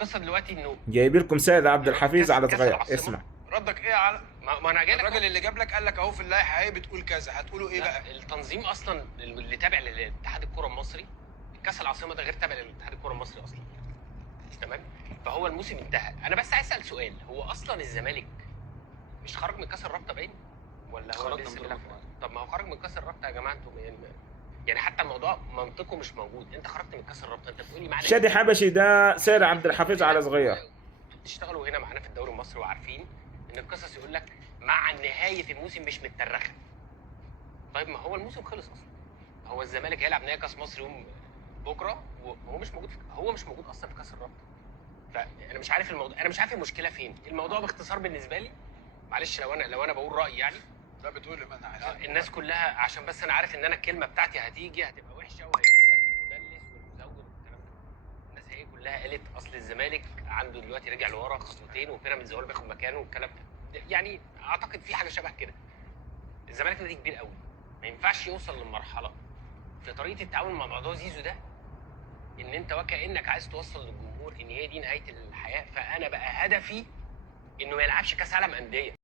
القصه دلوقتي انه جايب لكم سيد عبد الحفيظ على كاس صغير. العاصمة. اسمع، ردك ايه على ما انا جاي لك الراجل اللي جاب لك؟ قال لك اهو في اللائحه اهي بتقول كذا، هتقولوا ايه بقى؟ التنظيم اصلا اللي تابع لاتحاد الكره المصري، كاس العاصمه ده غير تابع لاتحاد الكره المصري اصلا. تمام. فهو الموسم انتهى. انا بس عايز اسال سؤال، هو اصلا الزمالك مش خرج من كاس الرابطه باين؟ ولا هو خرجنا لسه من بيلعب؟ الرابطة. طب ما هو خرج من كاس الرابطه يا جماعه. انتم يعني حتى الموضوع منطقه مش موجود. انت خرجت من كاس الرابطه، انت بتقول لي معنى شادي حبشي ده سيد عبد الحفيظ على صغير. بتشتغلوا هنا معانا في الدوري المصري وعارفين ان القصص يقول لك مع نهايه الموسم مش مترخه. طيب ما هو الموسم خلص اصلا. هو الزمالك هيلعب نهائي كاس مصر يوم بكره وهو مش موجود هو مش موجود اصلا في كاس الرابطه. فانا مش عارف الموضوع، انا مش عارف المشكله فين. الموضوع باختصار بالنسبه لي، معلش لو انا بقول رايي يعني. لا بتقول ما انا عايز الناس كلها عشان بس انا عارف ان انا الكلمه بتاعتي هتبقى وحشه وهيقول لك المدلس والمزود والكلام ده. الناس هي كلها قالت اصل الزمالك عنده دلوقتي رجع لورا خطوتين وبيراميدز هو اللي بياخد مكانه والكلام ده. يعني اعتقد في حاجه شبه كده. الزمالك نادي كبير قوي، ما ينفعش يوصل للمرحله في طريقه التعامل مع موضوع زيزو ده ان انت وكانك عايز توصل للجمهور ان هي دي نهايه الحياه. فانا بقى هدفي انه ما يلعبش كاس عالم انديه.